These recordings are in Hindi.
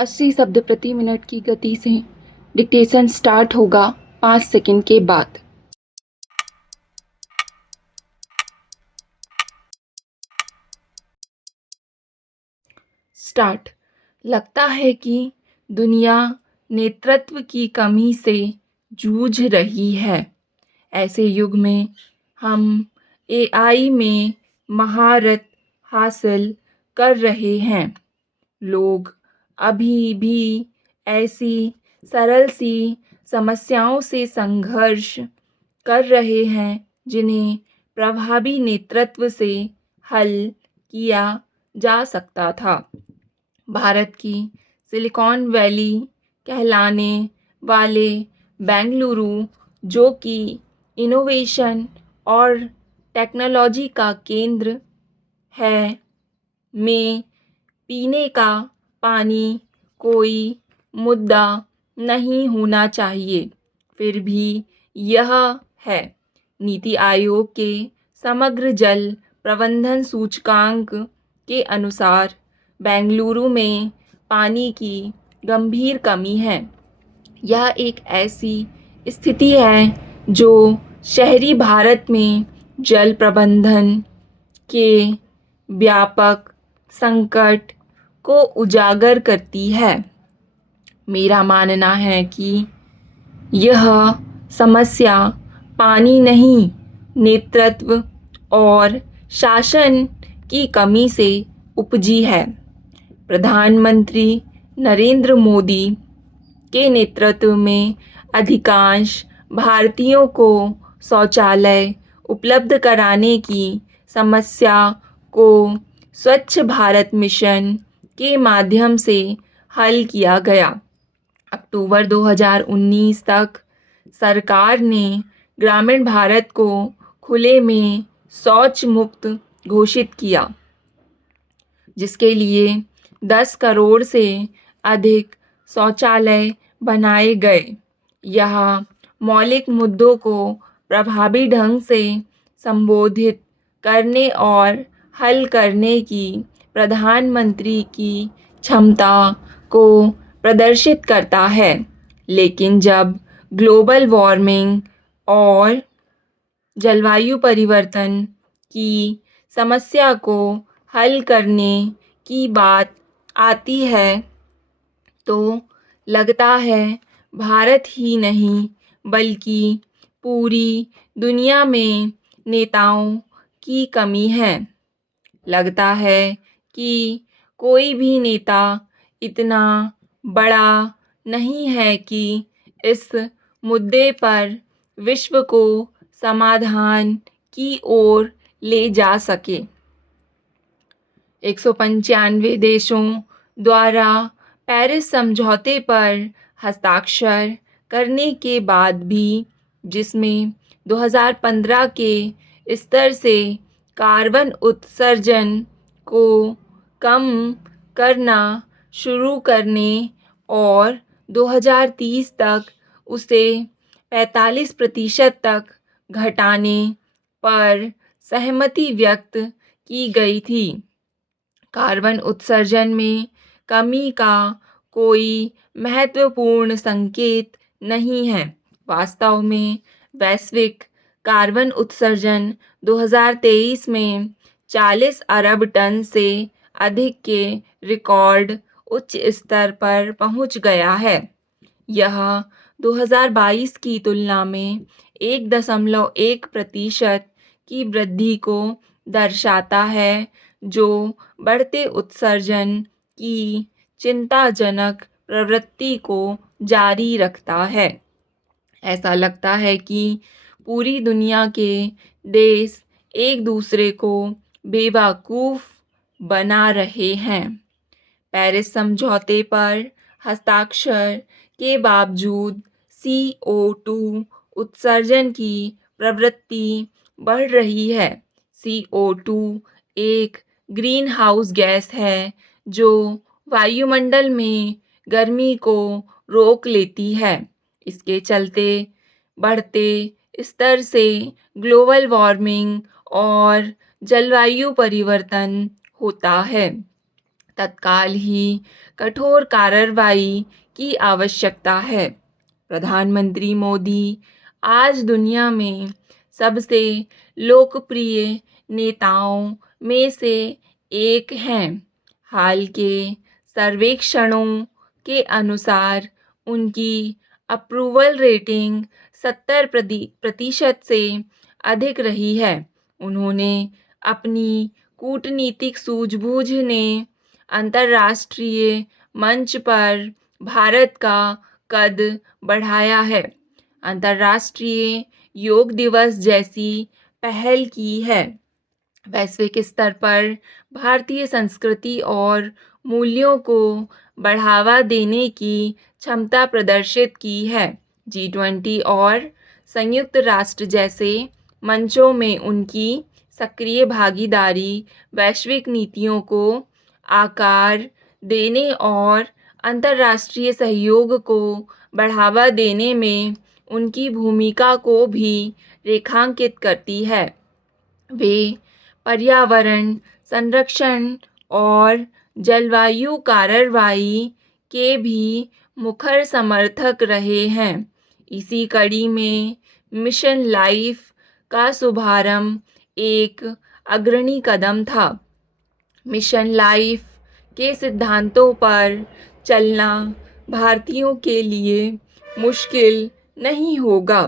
80 शब्द प्रति मिनट की गति से डिक्टेशन स्टार्ट होगा 5 सेकंड के बाद। स्टार्ट। लगता है कि दुनिया नेतृत्व की कमी से जूझ रही है। ऐसे युग में हम एआई में महारत हासिल कर रहे हैं। लोग अभी भी ऐसी सरल सी समस्याओं से संघर्ष कर रहे हैं जिन्हें प्रभावी नेतृत्व से हल किया जा सकता था। भारत की सिलिकॉन वैली कहलाने वाले बेंगलुरु, जो कि इनोवेशन और टेक्नोलॉजी का केंद्र है, में पीने का पानी कोई मुद्दा नहीं होना चाहिए। फिर भी यह है। नीति आयोग के समग्र जल प्रबंधन सूचकांक के अनुसार बेंगलुरु में पानी की गंभीर कमी है। यह एक ऐसी स्थिति है जो शहरी भारत में जल प्रबंधन के व्यापक संकट को उजागर करती है। मेरा मानना है कि यह समस्या पानी नहीं, नेतृत्व और शासन की कमी से उपजी है। प्रधानमंत्री नरेंद्र मोदी के नेतृत्व में अधिकांश भारतीयों को शौचालय उपलब्ध कराने की समस्या को स्वच्छ भारत मिशन के माध्यम से हल किया गया। अक्टूबर 2019 तक सरकार ने ग्रामीण भारत को खुले में शौच मुक्त घोषित किया, जिसके लिए 10 करोड़ से अधिक शौचालय बनाए गए। यह मौलिक मुद्दों को प्रभावी ढंग से संबोधित करने और हल करने की प्रधानमंत्री की क्षमता को प्रदर्शित करता है। लेकिन जब ग्लोबल वार्मिंग और जलवायु परिवर्तन की समस्या को हल करने की बात आती है तो लगता है भारत ही नहीं बल्कि पूरी दुनिया में नेताओं की कमी है। लगता है कि कोई भी नेता इतना बड़ा नहीं है कि इस मुद्दे पर विश्व को समाधान की ओर ले जा सके। 195 देशों द्वारा पेरिस समझौते पर हस्ताक्षर करने के बाद भी, जिसमें 2015 के स्तर से कार्बन उत्सर्जन को कम करना शुरू करने और 2030 तक उसे 45% तक घटाने पर सहमति व्यक्त की गई थी। कार्बन उत्सर्जन में कमी का कोई महत्वपूर्ण संकेत नहीं है। वास्तव में वैश्विक कार्बन उत्सर्जन 2023 में 40 अरब टन से अधिक के रिकॉर्ड उच्च स्तर पर पहुंच गया है। यह 2022 की तुलना में 1.1% की वृद्धि को दर्शाता है, जो बढ़ते उत्सर्जन की चिंताजनक प्रवृत्ति को जारी रखता है। ऐसा लगता है कि पूरी दुनिया के देश एक दूसरे को बेवकूफ़ बना रहे हैं। पेरिस समझौते पर हस्ताक्षर के बावजूद CO2 उत्सर्जन की प्रवृत्ति बढ़ रही है। CO2 एक ग्रीन हाउस गैस है जो वायुमंडल में गर्मी को रोक लेती है। इसके चलते बढ़ते स्तर से ग्लोबल वार्मिंग और जलवायु परिवर्तन होता है तत्काल ही कठोर कार्रवाई की आवश्यकता है। प्रधानमंत्री मोदी आज दुनिया में सबसे लोकप्रिय नेताओं में से एक हैं। हाल के सर्वेक्षणों के अनुसार उनकी अप्रूवल रेटिंग 70% से अधिक रही है। उन्होंने अपनी कूटनीतिक सूझबूझ ने अंतर्राष्ट्रीय मंच पर भारत का कद बढ़ाया है। अंतर्राष्ट्रीय योग दिवस जैसी पहल की है। वैश्विक स्तर पर भारतीय संस्कृति और मूल्यों को बढ़ावा देने की क्षमता प्रदर्शित की है। G20 और संयुक्त राष्ट्र जैसे मंचों में उनकी सक्रिय भागीदारी वैश्विक नीतियों को आकार देने और अंतर्राष्ट्रीय सहयोग को बढ़ावा देने में उनकी भूमिका को भी रेखांकित करती है। वे पर्यावरण संरक्षण और जलवायु कार्रवाई के भी मुखर समर्थक रहे हैं। इसी कड़ी में मिशन लाइफ का शुभारंभ एक अग्रणी कदम था। मिशन लाइफ के सिद्धांतों पर चलना भारतीयों के लिए मुश्किल नहीं होगा।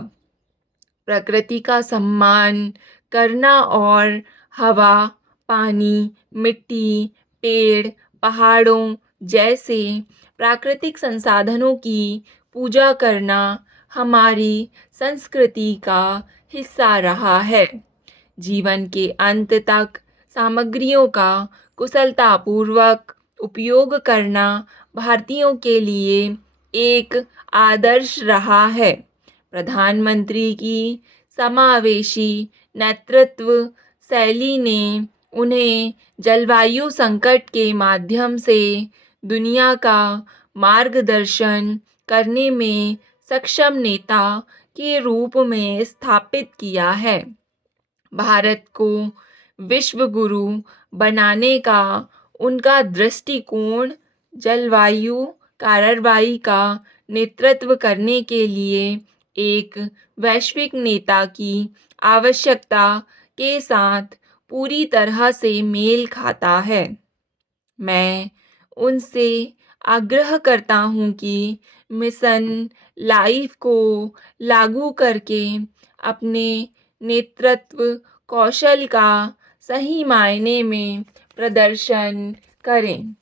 प्रकृति का सम्मान करना और हवा, पानी, मिट्टी, पेड़, पहाड़ों जैसे प्राकृतिक संसाधनों की पूजा करना हमारी संस्कृति का हिस्सा रहा है। जीवन के अंत तक सामग्रियों का कुशलतापूर्वक उपयोग करना भारतीयों के लिए एक आदर्श रहा है। प्रधानमंत्री की समावेशी नेतृत्व शैली ने उन्हें जलवायु संकट के माध्यम से दुनिया का मार्गदर्शन करने में सक्षम नेता के रूप में स्थापित किया है। भारत को विश्व गुरु बनाने का उनका दृष्टिकोण जलवायु कार्रवाई का नेतृत्व करने के लिए एक वैश्विक नेता की आवश्यकता के साथ पूरी तरह से मेल खाता है। मैं उनसे आग्रह करता हूँ कि मिशन लाइफ को लागू करके अपने नेतृत्व कौशल का सही मायने में प्रदर्शन करें।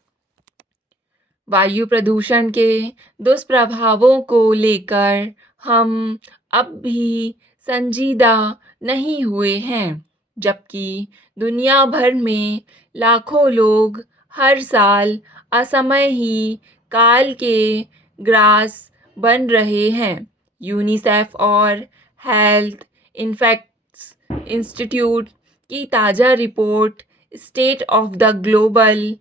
वायु प्रदूषण के दुष्प्रभावों को लेकर हम अब भी संजीदा नहीं हुए हैं, जबकि दुनिया भर में लाखों लोग हर साल असमय ही काल के ग्रास बन रहे हैं। यूनिसेफ और हेल्थ इन्फेक्ट्स इंस्टीट्यूट की ताज़ा report state of the global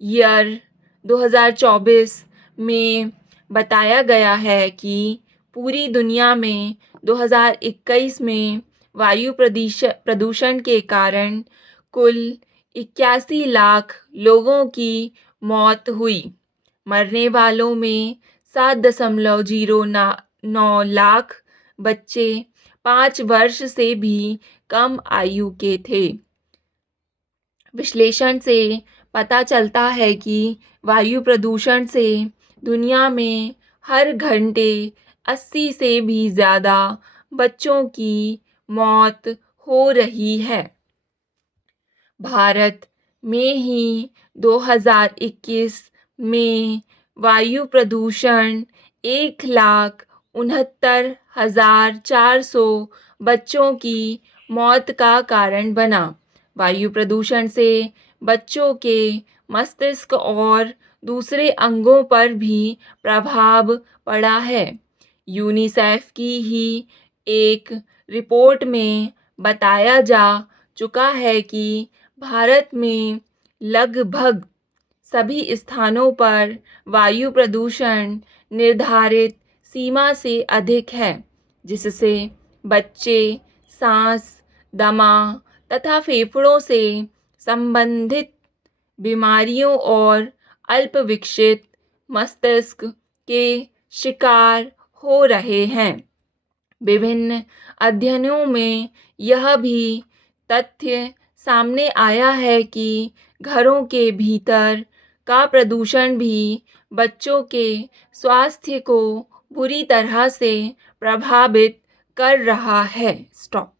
year 2024 में बताया गया है कि पूरी दुनिया में 2021 में वायु प्रदूषण के कारण कुल 81 लाख लोगों की मौत हुई। मरने वालों में 7.09 लाख बच्चे 5 वर्ष से भी कम आयु के थे। विश्लेषण से पता चलता है कि वायु प्रदूषण से दुनिया में हर घंटे 80 से भी ज़्यादा बच्चों की मौत हो रही है। भारत में ही 2021 में वायु प्रदूषण 1,69,400 बच्चों की मौत का कारण बना। वायु प्रदूषण से बच्चों के मस्तिष्क और दूसरे अंगों पर भी प्रभाव पड़ा है। यूनिसेफ की ही एक रिपोर्ट में बताया जा चुका है कि भारत में लगभग सभी स्थानों पर वायु प्रदूषण निर्धारित सीमा से अधिक है, जिससे बच्चे सांस, दमा तथा फेफड़ों से संबंधित बीमारियों और अल्प विकसित मस्तिष्क के शिकार हो रहे हैं। विभिन्न अध्ययनों में यह भी तथ्य सामने आया है कि घरों के भीतर का प्रदूषण भी बच्चों के स्वास्थ्य को बुरी तरह से प्रभावित कर रहा है। स्टॉप।